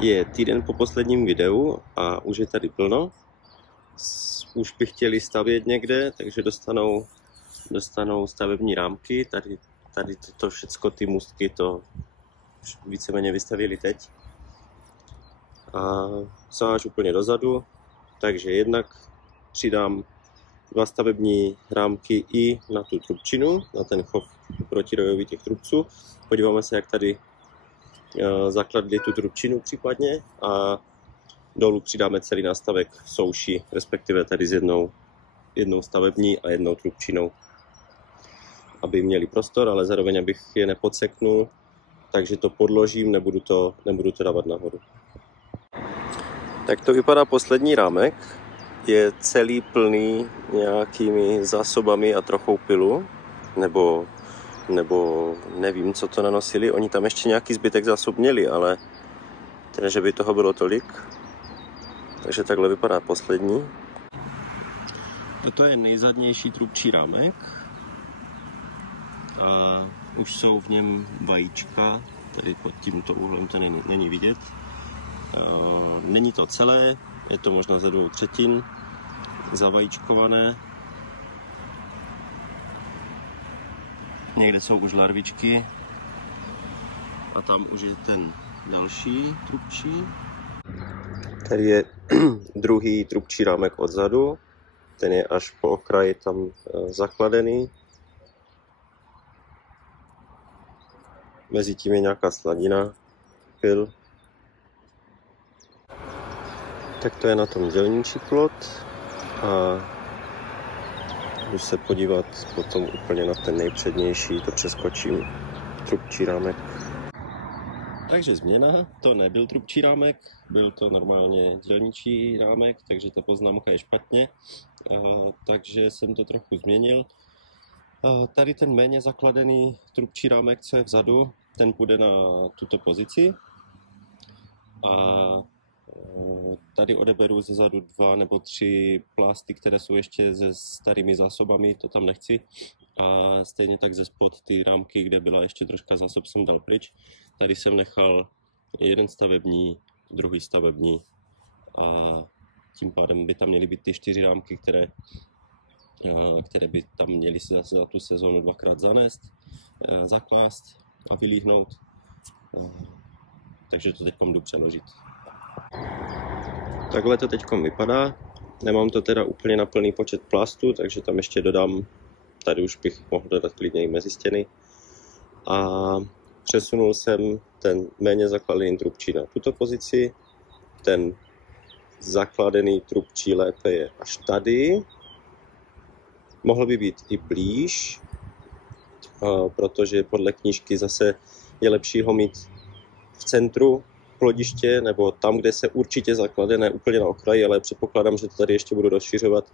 Je týden po posledním videu a už je tady plno. Už by chtěli stavět někde, takže dostanou stavební rámky. Tady toto všecko, ty můstky, to víceméně vystavili teď. A jsou až úplně dozadu, takže jednak přidám 2 stavební rámky i na tu trubčinu, na ten chov protirojový těch trubců. Podíváme se, jak tady zakladli tu trubčinu případně a dolů přidáme celý nástavek v souši, respektive tady s jednou stavební a jednou trubčinou, aby měli prostor, ale zároveň abych je nepodseknul, takže to podložím, nebudu to dávat nahoru. Tak to vypadá poslední rámek. Je celý plný nějakými zásobami a trochou pilu, nebo nevím, co to nanosili. Oni tam ještě nějaký zbytek zásob měli, ale teda, že by toho bylo tolik. Takže takhle vypadá poslední. Toto je nejzadnější trubčí rámek. A už jsou v něm vajíčka, tady pod tímto úhlem to není vidět. Není to celé, je to možná ze 2/3 zavajíčkované. Někde jsou už larvičky a tam už je ten další trubčí. Tady je druhý trubčí rámek odzadu, ten je až po okraji tam zakladený. Mezi tím je nějaká sladina, pil. Tak to je na tom dělníčí plot a jdu se podívat potom úplně na ten nejpřednější, to přeskočím, trubčí rámek. Takže změna, to nebyl trubčí rámek, byl to normálně dělníčí rámek, takže ta poznámka je špatně, takže jsem to trochu změnil. Tady ten méně zakladený trubčí rámek, co je vzadu, ten půjde na tuto pozici a tady odeberu zezadu 2 nebo 3 plásty, které jsou ještě se starými zásobami, to tam nechci. A stejně tak ze spod ty rámky, kde byla ještě troška zásob, jsem dal pryč. Tady jsem nechal jeden stavební, druhý stavební a tím pádem by tam měly být ty 4 rámky, které by tam měly se zase za tu sezónu 2krát zanést, zaklást a vylíhnout. Takže to teď jdu přeložit. Takhle to teď vypadá. Nemám to teda úplně na plný počet plastů, takže tam ještě dodám, tady už bych mohl dodat klidně i mezi stěny. A přesunul jsem ten méně zakladený trubčí na tuto pozici. Ten zakladený trubčí lépe je až tady. Mohl by být i blíž, protože podle knížky zase je lepší ho mít v centru plodiště, nebo tam, kde se určitě zaklade, ne úplně na okraji, ale předpokládám, že to tady ještě budu rozšiřovat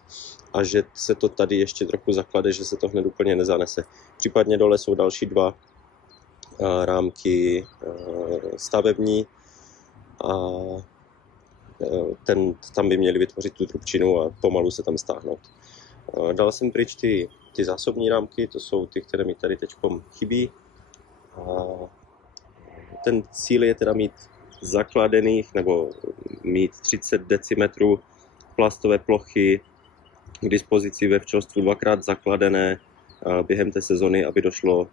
a že se to tady ještě trochu zaklade, že se to hned úplně nezanese. Případně dole jsou další 2 rámky stavební a tam by měli vytvořit tu trubčinu a pomalu se tam stáhnout. Dal jsem pryč ty zásobní rámky, to jsou ty, které mi tady teď chybí. Ten cíl je teda mít zakladených nebo mít 30 decimetrů plastové plochy k dispozici ve včelstvu 2krát zakladené během té sezony, aby došlo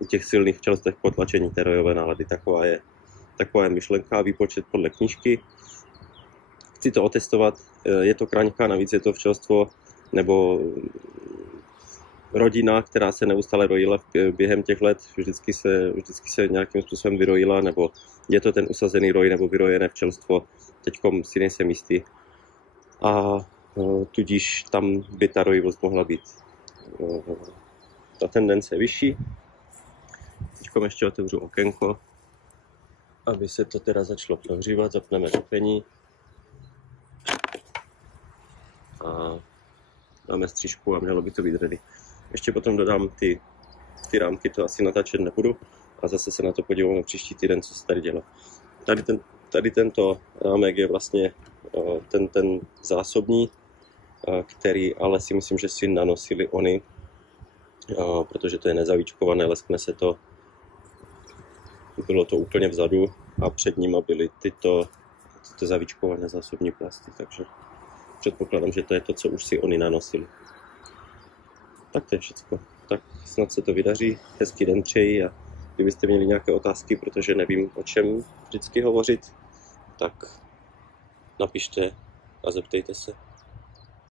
u těch silných včelstev k potlačení té rojové nálady. Taková je myšlenka, výpočet podle knížky. Chci to otestovat, je to kraňka, navíc je to včelstvo nebo rodina, která se neustále rojila během těch let, vždycky se nějakým způsobem vyrojila, nebo je to ten usazený roj nebo vyrojené včelstvo, teďkom si nejsem jistý. A tudíž tam by ta rojivost mohla být. Ta tendence je vyšší. Teďkom ještě otevřu okénko, aby se to teda začalo prohřívat, zapneme topení. A dáme střížku a mělo by to být ready. Ještě potom dodám ty rámky, to asi natáčet nebudu a zase se na to podíváme příští týden, co se tady dělá. Tady tento rámek je vlastně ten zásobní, který ale si myslím, že si nanosili oni, protože to je nezavíčkované, leskne se to bylo to úplně vzadu a před nima byly tyto zavíčkované zásobní plasty, takže předpokládám, že to je to, co už si oni nanosili. Tak to je všecko. Tak snad se to vydaří. Hezký den přeji a kdybyste měli nějaké otázky, protože nevím, o čem vždycky hovořit, tak napište a zeptejte se.